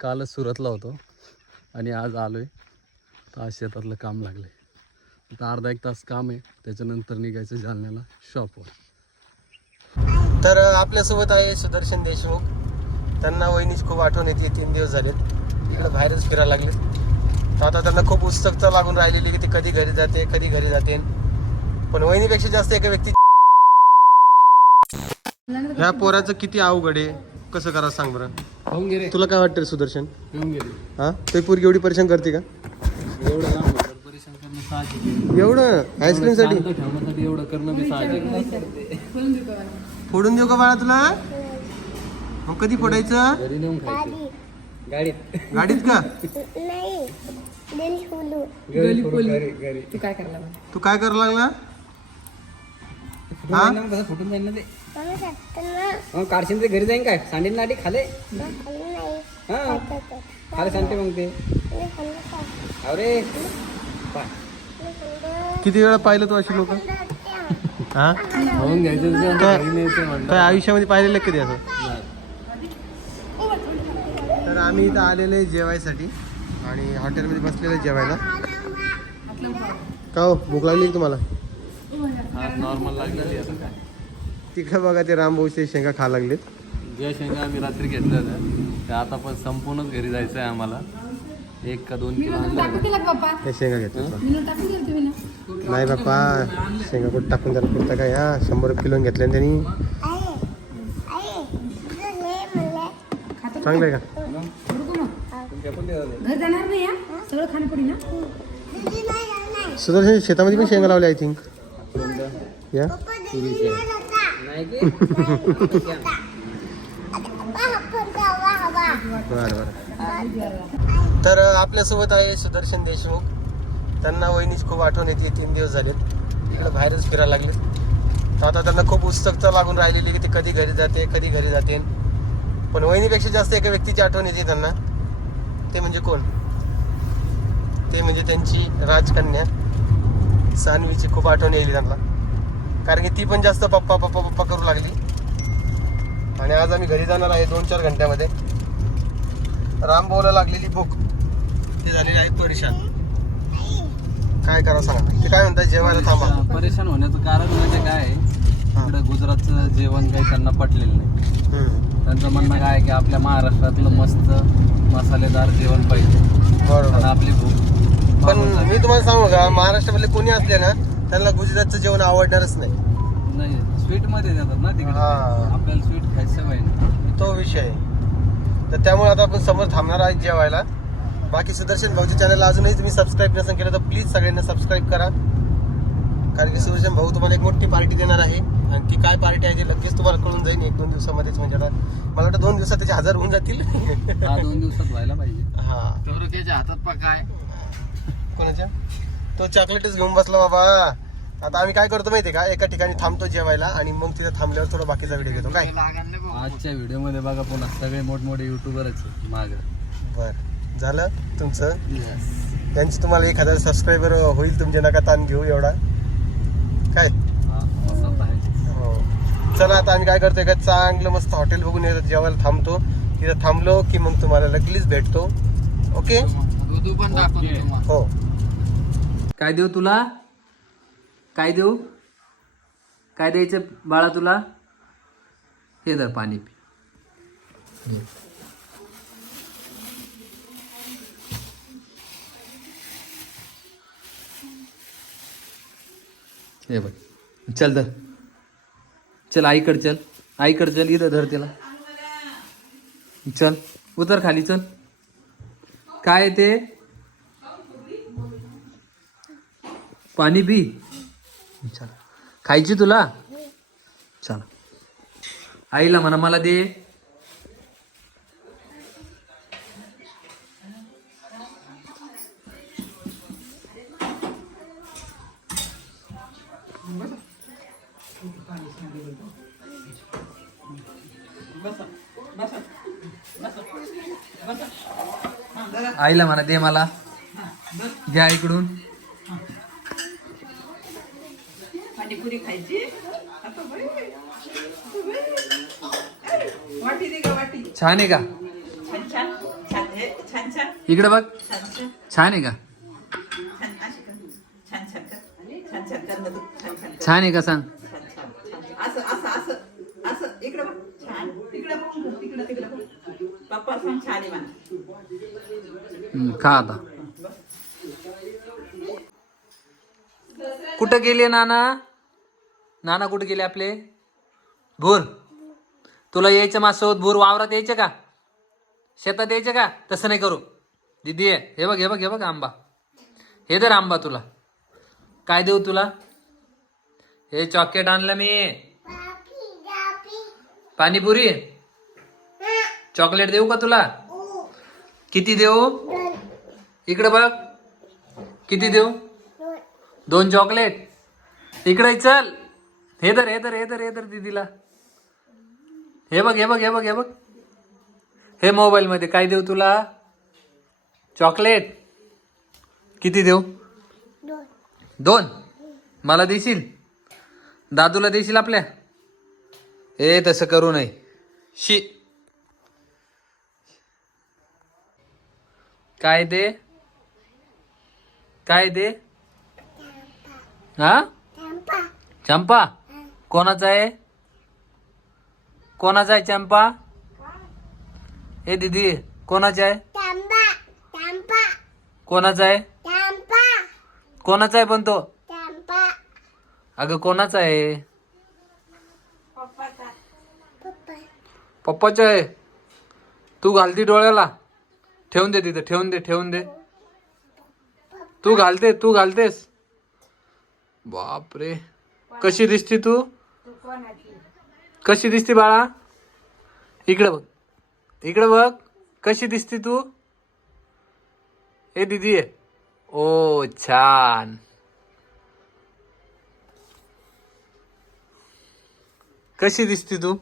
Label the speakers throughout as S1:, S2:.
S1: कालच सुरतला होतो आणि आज आलो आहे तर आज शेतातलं काम लागलं आहे आता अर्धा एक तास काम आहे. त्याच्यानंतर निघायचं जालन्याला शॉपवर
S2: तर आपल्यासोबत आहे सुदर्शन देशमुख. त्यांना वहिनीची खूप आठवण येते. तीन दिवस झालेत. इकडे बाहेरच फिरायला लागले तर आता त्यांना खूप उत्सुकता लागून राहिलेली की ते कधी घरी जाते कधी घरी जाते. पण वहिनीपेक्षा जास्त एका व्यक्ती ह्या पोराचं किती अवघड आहे? कसं करा सांग बरं.
S1: होऊन गेले
S2: तुला काय वाटतं रे सुदर्शन?
S1: गेले
S2: हा? ते पोरगी एवढी परेशान करते का?
S1: एवढं लांब होतं, परेशान करणं साहजिक आहे.
S2: एवढं? आईस्क्रीमसाठी?
S1: शांत ठेवण्यासाठी एवढं करणं बी साहजिक आहे.
S2: फोडून देऊ का बाळा? तुला? मग कधी फोडायचं?
S1: घरी नेऊन खायचं. गाडीत.
S2: गाडीत. का?
S3: नाही दिल फुलू
S4: तू काय करला
S2: तू काय करायला लागला? हा?
S4: फुटून जाईल ना ते. मग काढशील ते घरी जाईन काय? सांडील नाटी खाले?
S3: खाल्लं नाही.
S4: हा? खाले सांगते मग ते.
S3: मी खाल्लं का?
S4: अरे. पाय.
S3: मी खाल्लं
S2: किती वेळा पाहिलं तू अशी लोक? हा?
S1: होऊन घ्यायचं तुझ्या घरी न्यायचं म्हणलं.
S2: काय आयुष्यामध्ये पाहिलेलं आहे कधी असं? तर आम्ही इथं आलेले आहे जेवायसाठी आणि हॉटेलमध्ये बसलेले आहे जेवायला. का हो भूक लागली का तुम्हाला?
S1: आज नॉर्मल लागलेली आता. काय
S2: तिकडे बघा ते रामभाऊचे शेंगा खा लागलेत.
S1: ज्या शेंगा आम्ही रात्री घेतल्या होत्या त्या आता पण संपूर्णच घरी जायचं आहे आम्हाला. एक का दोन किलो आणलं
S4: टाकू दिला का बाप्पा.
S2: हे शेंगा घेतले
S4: मी टाकून दिलं तुम्ही ना?
S2: नाही बाप्पा शेंगा कुठं टाकून द्यायला पुरतं काय? हा शंभर किलो घेतले ना त्यांनी.
S3: हे
S2: चांगलं आहे का?
S4: बरोबर मग घर जाणार नाही या सगळं खाणं पडी ना?
S3: दिदी नाही जाणार
S2: सुदर्शन शेतामध्ये पण शेंगा लावल्या आय थिंक या?
S3: नाही
S4: की?
S2: बरं बरं. तर आपल्यासोबत आहे सुदर्शन देशमुख. त्यांना वहिनीची खूप आठवण येते तीन दिवस झालेत. इकडे बाहेरच फिरायला लागले तर आता त्यांना खूप उत्सुकता लागून राहिलेली की ते कधी घरी जाते कधी घरी जाते. पण वहिनीपेक्षा जास्त एका व्यक्तीची आठवण येते त्यांना. ते म्हणजे कोण? ते म्हणजे त्यांची राजकन्या. सान्वीची खूप आठवण येईल त्यांना. कारण की ती पण जास्त पप्पा पप्पा पप्पा करू लागली. आणि आज आम्ही घरी जाणार आहे दोन चार घंट्यामध्ये. राम बोला लागलेली भूक ते झालेली आहे परेशान. काय करा सांगा. ते काय म्हणतात जेवायला थांबा.
S1: परेशान होण्याचं कारण म्हणजे काय आहे? इकडं गुजरातचं जेवण काही त्यांना पटलेलं नाही. त्यांचं म्हणणं काय आहे की आपल्या महाराष्ट्रातलं मस्त मसालेदार जेवण पाहिजे.
S2: बरोबर.
S1: आपली भूक
S2: पण. मी तुम्हाला सांगू का महाराष्ट्रामधले कोणी असले ना त्यांना गुजरातचं जेवण आवडणारच नाही.
S1: नाही स्वीटमध्ये देतात ना तिकडे.
S2: हा.
S1: आपल्याला स्वीट खायचं सवय नाही.
S2: तो विषय आहे. तर त्यामुळे आता आपण समोर थांबणार आहे जेवायला. बाकी सुदर्शन भाऊच्या चॅनलला अजूनही तुम्ही सबस्क्राईब नसेल केलं तर प्लीज सगळ्यांना सबस्क्राईब करा. कारण की सुदर्शन भाऊ तुम्हाला एक मोठी पार्टी देणार आहे. आणि ती काय पार्टी आहे ते लगेच तुम्हाला कळून जाईल एक दोन दिवसामध्येच म्हणजे आता मला वाटतं दोन दिवसात त्याचे हजार होऊन जातील.
S1: हा दोन दिवसात व्हायला पाहिजे.
S2: हा.
S1: त्याच्या हातात पा काय?
S2: कोणाच्या? तो चॉकलेटच घेऊन बसला बाबा. आता आम्ही काय करतो माहितीये का? एका ठिकाणी थांबतो जेवायला आणि मग तिथे थांबल्यावर थोडा बाकीचा व्हिडिओ घेतो. काय?
S1: आजच्या व्हिडिओमध्ये बघा पुन्हा सगळे मोठमोठे युट्यूबरच माग.
S2: बर. झालं तुमचं? त्यांची तुम्हाला एक हजार सबस्क्रायबर होईल तुमचे नका ताण घेऊ एवढा. काय? हो चला आता आम्ही काय करतोय का? चांगलं मस्त हॉटेल बघून येतो जेवायला थांबतो. तिथं थांबलो की मग तुम्हाला लगेच भेटतो. ओके हो.
S1: काय देऊ तुला? काय देऊ? काय द्यायचं बाळा तुला? हे धर पाणी पी. हे बघ. चल धर. चल आईकड चल. आईकड चल इथं धर तिला. चल. उतर खाली चल. काय ते? पाणी पी. चल. खायची तुला? चल. आईला म्हणा मला दे. आईला म्हणा दे मला. घ्या इकडून.
S5: पाणीपुरी खायची? आता बाई. वाटी दे का वाटी.
S1: छान आहे का?
S5: छान छान. छान
S1: इकडे बघ.
S5: छान छान.
S1: छान आहे का?
S5: छान अशी कर. छान छान कर. छान छान कर ना तू. छान छान कर.
S1: छान आहे का सांग?
S5: छान छान छान. असं असं असं असं. इकडे बघ. छान. इकडे बघ इकडे तिकडे बघ. पप्पा सांग छान आहे म्हणा.
S1: हम्म, खा आता. कुठं गेले नाना? नाना कुठे गेले आपले? भूर. तुला यायचं माझ्यासोबत भूर वावरात यायचं का? शेतात यायचं का? तसं नाही करू. दिदी हे बघ हे बघ हे बघ आंबा. हे दर आंबा तुला. काय देऊ तुला? हे चॉकलेट आणलं मी. पाणीपुरी. चॉकलेट देऊ का तुला? किती देऊ? इकडे बघ. किती देऊ?
S3: दोन
S1: दोन चॉकलेट इकडे चल. हे तर हे तर हे तर हे तर दीदीला. हे बघ हे बघ हे बघ हे बघ. हे मोबाईल मध्ये काय देऊ तुला? चॉकलेट. किती देऊ?
S3: दोन.
S1: दोन. मला देशील? दादूला देशील आपल्या? ए तसं करू नये. शी. काय दे? काय दे? हा?
S3: चंपा.
S1: चंपा. कोणाचा आहे? कोणाचा आहे चंपा? ए दीदी कोणाचा आहे?
S3: चंपा चंपा.
S1: कोणाचा आहे?
S3: चंपा.
S1: कोणाचा आहे पण तो?
S3: चंपा.
S1: अगं कोणाचा आहे?
S3: पप्पा.
S1: पप्पाचा आहे. तू घालती डोळ्याला. ठेवून दे तिथं ठेवून दे ठेवून दे. तू घालते तू घालतेस. बापरे. कशी दिसती तू? कशी दिसते बाळा? इकडं बघ. इकडं बघ. कशी दिसती तू? ए दीदी आहे ओ छान. कशी दिसती तू?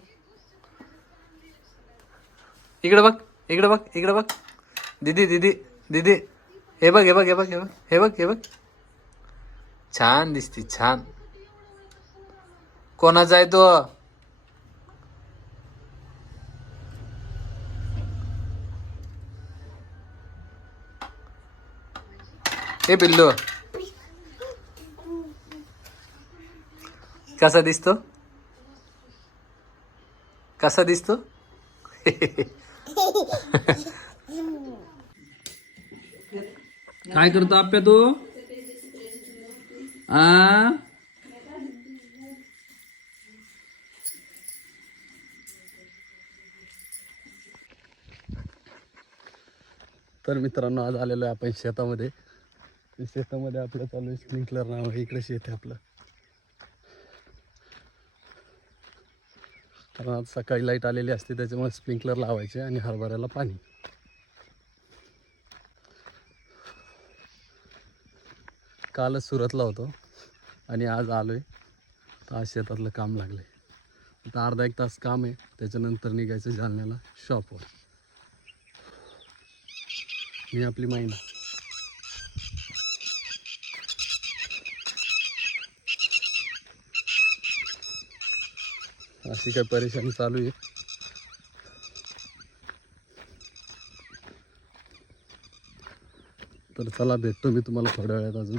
S1: इकडं बघ. इकडं बघ. इकडं बघ. दीदी दीदी दीदी. हे बघ हे बघ हे बघ हे बघ. हे बघ हे बघ. छान दिसते छान. कोणाचा आहे तो? हे पिल्लू. कसा दिसतो? कसा दिसतो? काय करतो आप्या तू? आ?
S6: तर मित्रांनो आज आलेलो आहे आपण शेतामध्ये. शेतामध्ये आपलं चालू आहे स्प्रिंकलर नाव आहे. इकडे शेत आहे आपलं. कारण आज सकाळी लाइट आलेली असते त्याच्यामुळे स्प्रिंकलर लावायचे आणि हरभऱ्याला पाणी. कालच सुरतला होतो आणि आज आलो आहे तर आज शेतातलं काम लागलं आहे आता अर्धा एक तास काम आहे. त्याच्यानंतर निघायचं जालन्याला शॉपवर ही आपली मैना अशी काय परेशानी चालू आहे. तर चला भेटतो मी तुम्हाला थोड्या वेळात अजून.